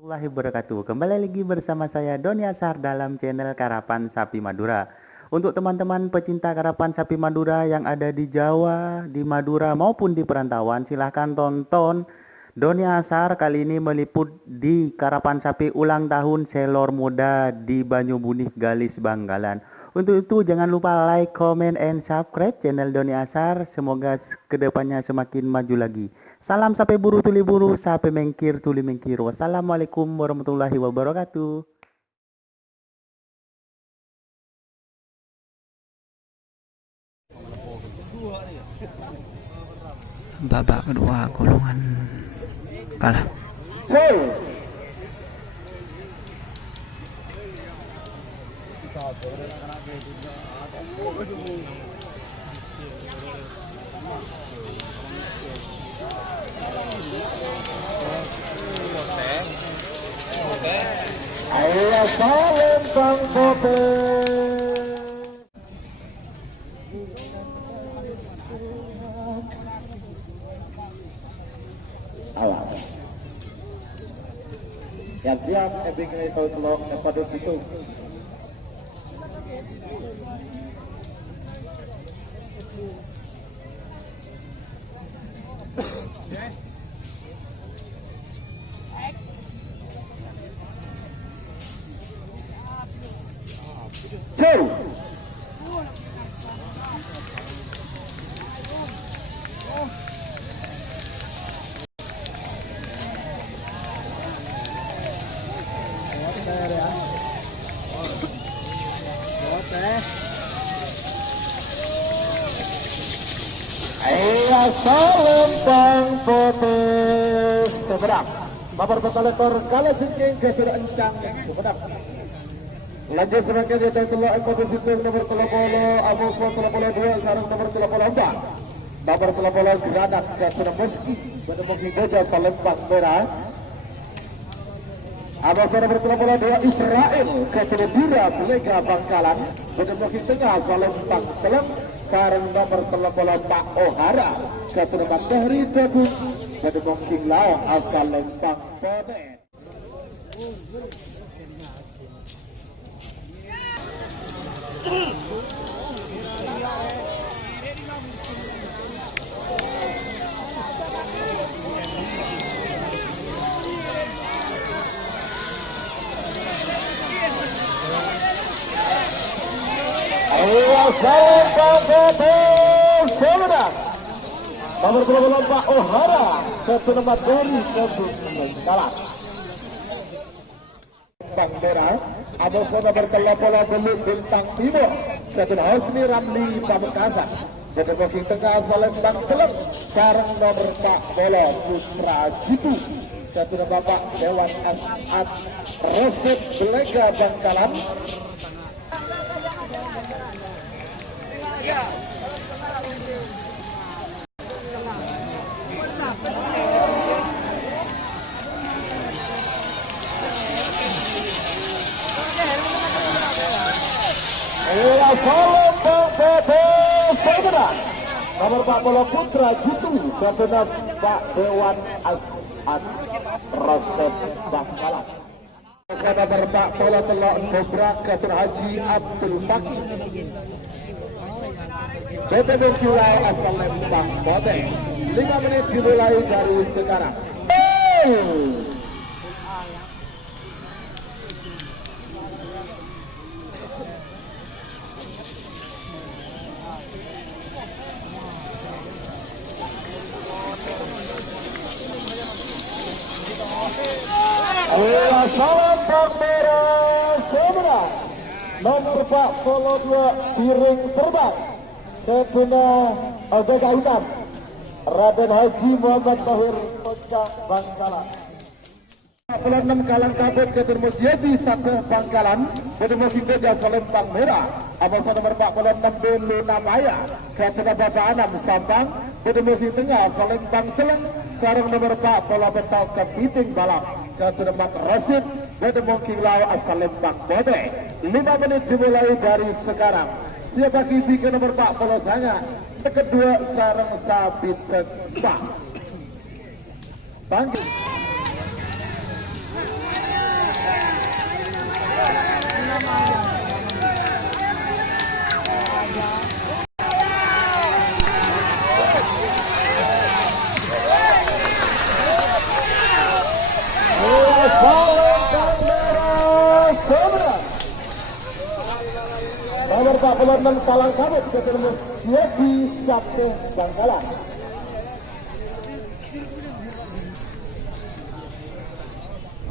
Warahmatullahi wabarakatuh. Kembali lagi bersama saya Doni Asar dalam channel Karapan Sapi Madura. Untuk teman-teman pecinta karapan sapi Madura yang ada di Jawa, di Madura maupun di perantauan, silahkan tonton Doni Asar kali ini meliput di karapan sapi ulang tahun Selor Muda di Banyubunih Galis Bangkalan. Untuk itu jangan lupa like, comment, and subscribe channel Doni Asar. Semoga kedepannya semakin maju lagi. Salam sapi buru tuli buru, sapi mengkir tuli mengkir. Wassalamualaikum warahmatullahi wabarakatuh. Babak kedua golongan kalah. Ayo salam Bang Bobe. Alam. Yang siap ebing itu telok kepada itu. Two. Ayo salam Bang Bobe. Seberang. Babar bekalekor kala singking kesir encang seberang. Lanjut sebagai dia telah ekosistem nomor 30 Abu Swan 32 sarang nomor 34 Babar 30 Geranak Kasuna Meski menemukan Gajah Palembang Merah Abu Swan nomor 32 Israel Kasuna Bira Belega Bangkalan menemukan Tengah Palembang Seleng sarang nomor 34 Ohara Kasuna Matahari Dagun menemukan Laong asal Lembang Pode. Ayo salam saudara. Nomor 24 Ohara satu nomor dari kalah. Bang Merah, ada nomor 30 Beluk Bintang Timur, satu Hosni Ramli Pamekasan, jadi booking tengah Palembang Seleng, sekarang nomor 4 Bola Putra Jitu, satu Bapak Dewan As'ad Roset Belega Bangkalan. Salam Bobe saudara. Nomor 4 Bola Putra Jitu, satu Pak Dewan As'ad Roset Bangkalan. Nomor 4 Bola Telok Kobra Katur Haji Abdul Fakir. BTB Julai asal Lembang Bobe. 5 menit dimulai dari sekarang. Salam Bang Merah saudara. Nomor 42 piring terbang Ketuna Obega Hitam Raden Haji Muhammad Tahir Kota Bangkalan. 46 Kalang Kabut Ketur Musyadi Satu Bangkalan Bermusim Gajah Palembang Merah. Abang nomor 46 Belu Namaya Ketuna Bapak Anam Sampang Bermusim Tengah Palembang Seleng. Sarang nomor 4 Pola Betal Kepiting Balap Ketuna Mat Rasid Bermusim Lau asal Lembang Bode. 5 menit dimulai dari sekarang. Siapa kisi ke nomor 4 Sanga. Kedua sarang Sabit Tetap Bangkit. Komandan Palang Kabut ketemu Yedi Sabtu Bangkalan.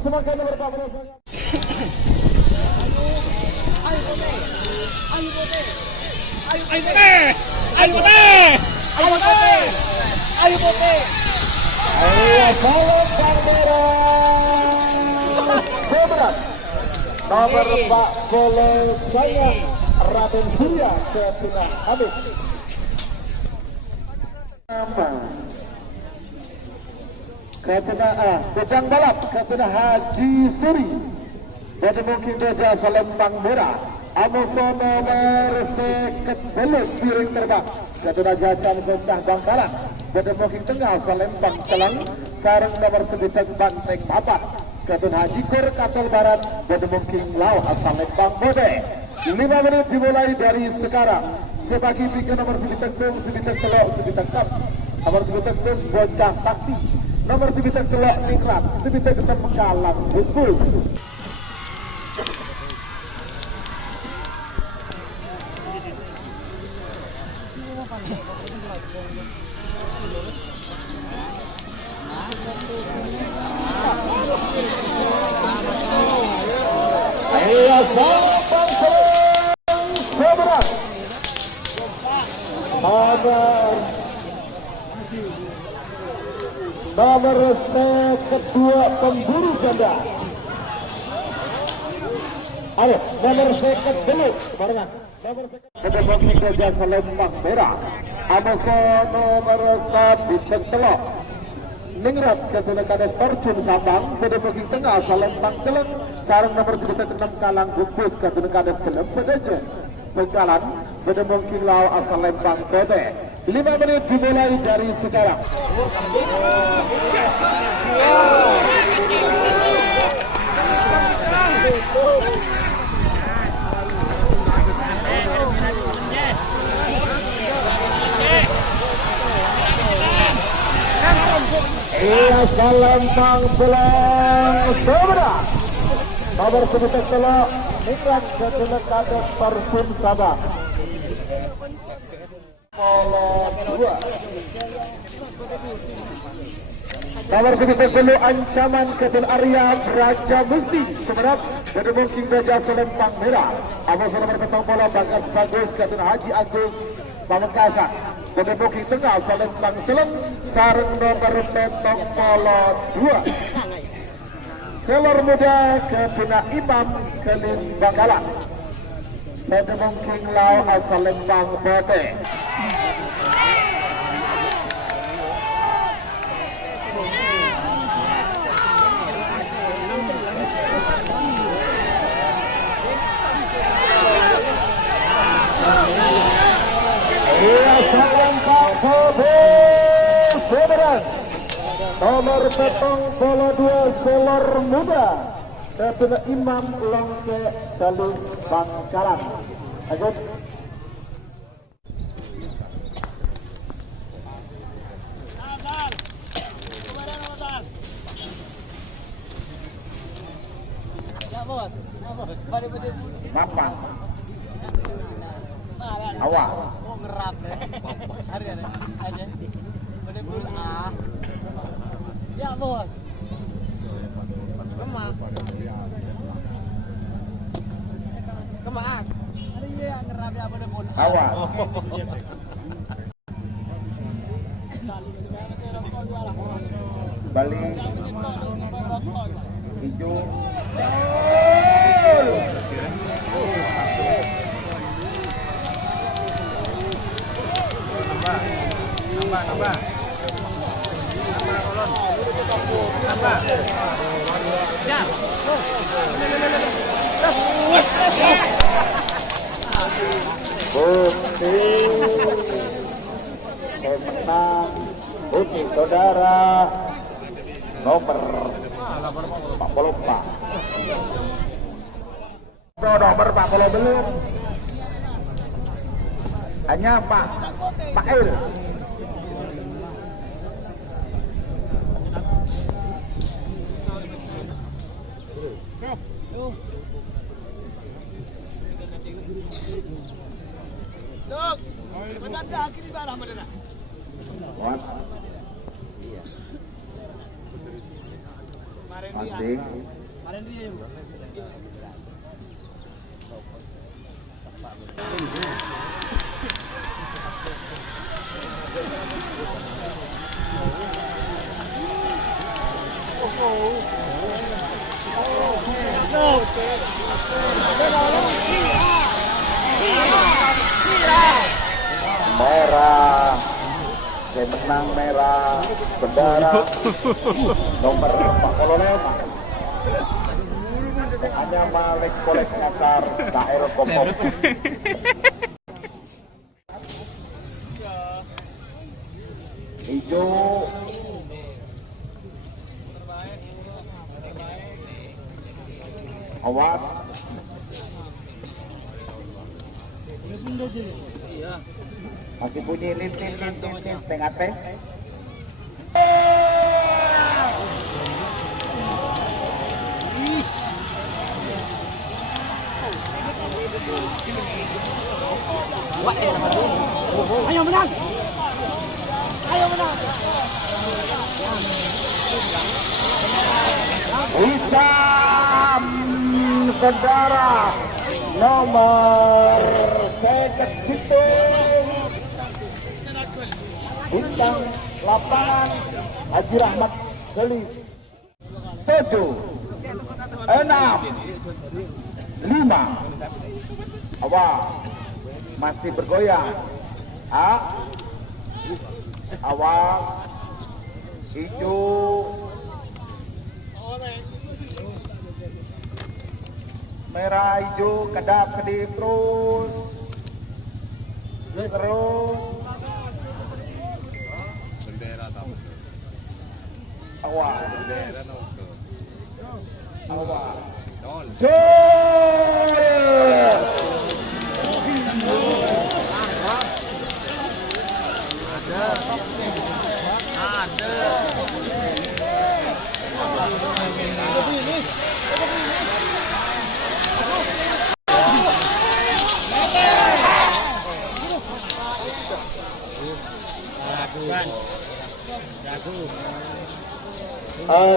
Semakin nomor 14. Ayo Balon Bang Merah Seberat nomor 40 saya Raden Surya ke tengah habis. Ke tengah Bujang Balap ke tengah Haji Suri. Jadi mungkin saja Selembang Merah. Amuso nomor seket belut piring terbang. Ke tengah Jajang Gocah Bangkalan. Jadi mungkin tengah Selembang Celang. Sarang nomor 9 Banteng Papat. Ketun Haji Kur Katol Barat. Jadi mungkin Lau asal Lembang Bode. 5 menit dimulai dari sekarang. Sebagi pikir nomor 9 Tung, 9 Telok, 9 Kap. Nomor 9 Tung Bocah Sakti. Nomor 9 Telok Nikrat. 9 Ketemu Kalang Bukul. Nomor kedua pemburu ganda. Ayo, nomor seket dulu, barengan. Nomor seket Kerja Selembang Merah. Amoso nomor 1 Telok. Ningrat ketuna Kades Fortun Sabang. Bedemogi tengah Selembang Celeng. Sarang nomor 36 Kalang Gumpus ketuna Kades Celeng. Bedejeng Bengkalan. Bedemogi Lau asal Lembang Bode. 5 menit dimulai dari sekarang. Iya Selembang Belang Sebelah. Nomor 11 Telok Ningrat ketuna Kades Fortun Sabang. Nomor 10 ancaman Ketun Arya Raja Musti Semerat Kedemong King Gajah Selembang Merah. Awas nomor petang bola Bagas Bagus Ketun Haji Agus Pamengkasan. Kedemong King Tengah Selembang Celeng. Sarung nomor petang bola 2 Selor Muda Ketun Imam Kelis Bangkalan. Kedemong King Lau asal Lembang Bote. Nomor petong bola 2 Selor Muda Ketuna Imam Longke Kelis Bangkalan. Lanjut. Mampang. Awal. Ngerap deh. Hari aja. Bener-bener Ya bos. Kemak. Kemak. Hari ya ngerap ya bener-bener. Awal. Balik. Hijau. Nambah. Ya. Menang Bukit Saudara nomor 44. Nomor 40 belum. Hanya Pak Il. Kuat. Pancing. Merah, menang merah, bendera nomor 4 kolonel hanya Malik Kolek Nyasar KR Kompok. Hijau awas masih bunyi lin tengah teh. Ayo menang. Ayo menang. Hitam saudara nomor seket situ bintang lapangan Haji Rahmat Geli 7 6 5 awal masih bergoyang awal hijau merah hijau kedap kedip terus awal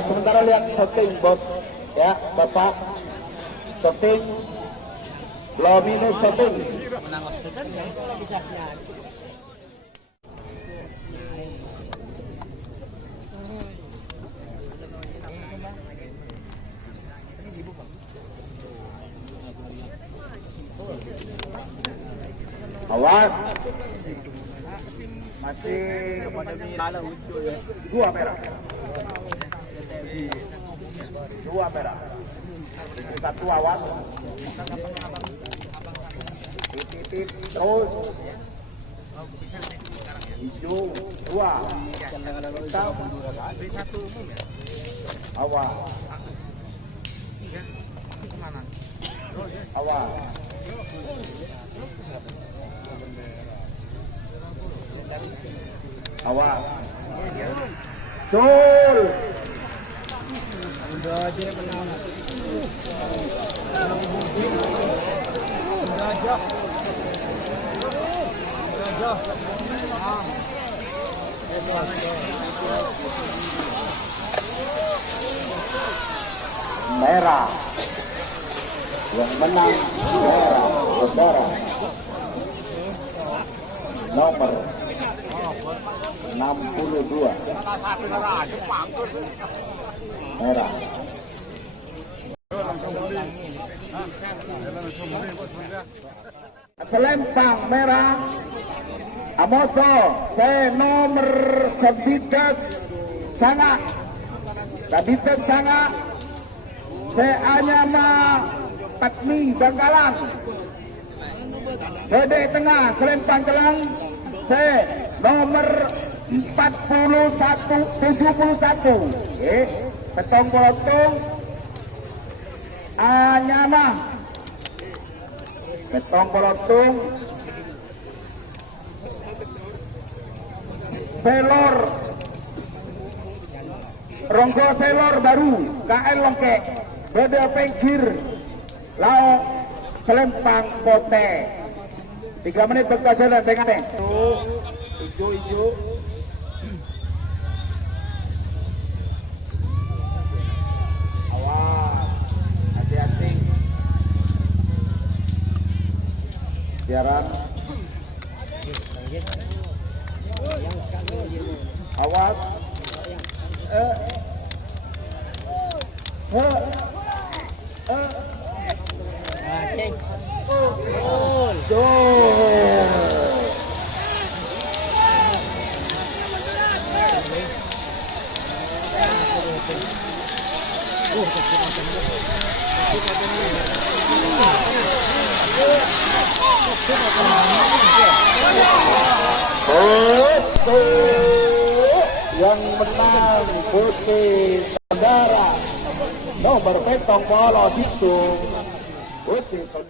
sementara lihat setting bot ya Bapak, setting belum minus setting. Awas masih dua merah, satu awas titik terus hijau dua hitam awas awas Sul merah yang menang merah saudara nomor 62 merah. Selempang merah Amoso nomor Seditek Sanga Anyama Takmi Bangkalan Gede Tengah Selempang Kelang nomor 71 Petong Bolotong Anyama Petong Bolotong Pelor Ronggo Pelor baru KL Longke Beda Pengkir Lao Selempang Bote 3 menit bakal jalan tengahnya. Hijau. Awas, hati-hati. Jaran. Awas. Yang menang Putih Saudara nomor petong bolos itu Putih Saudara.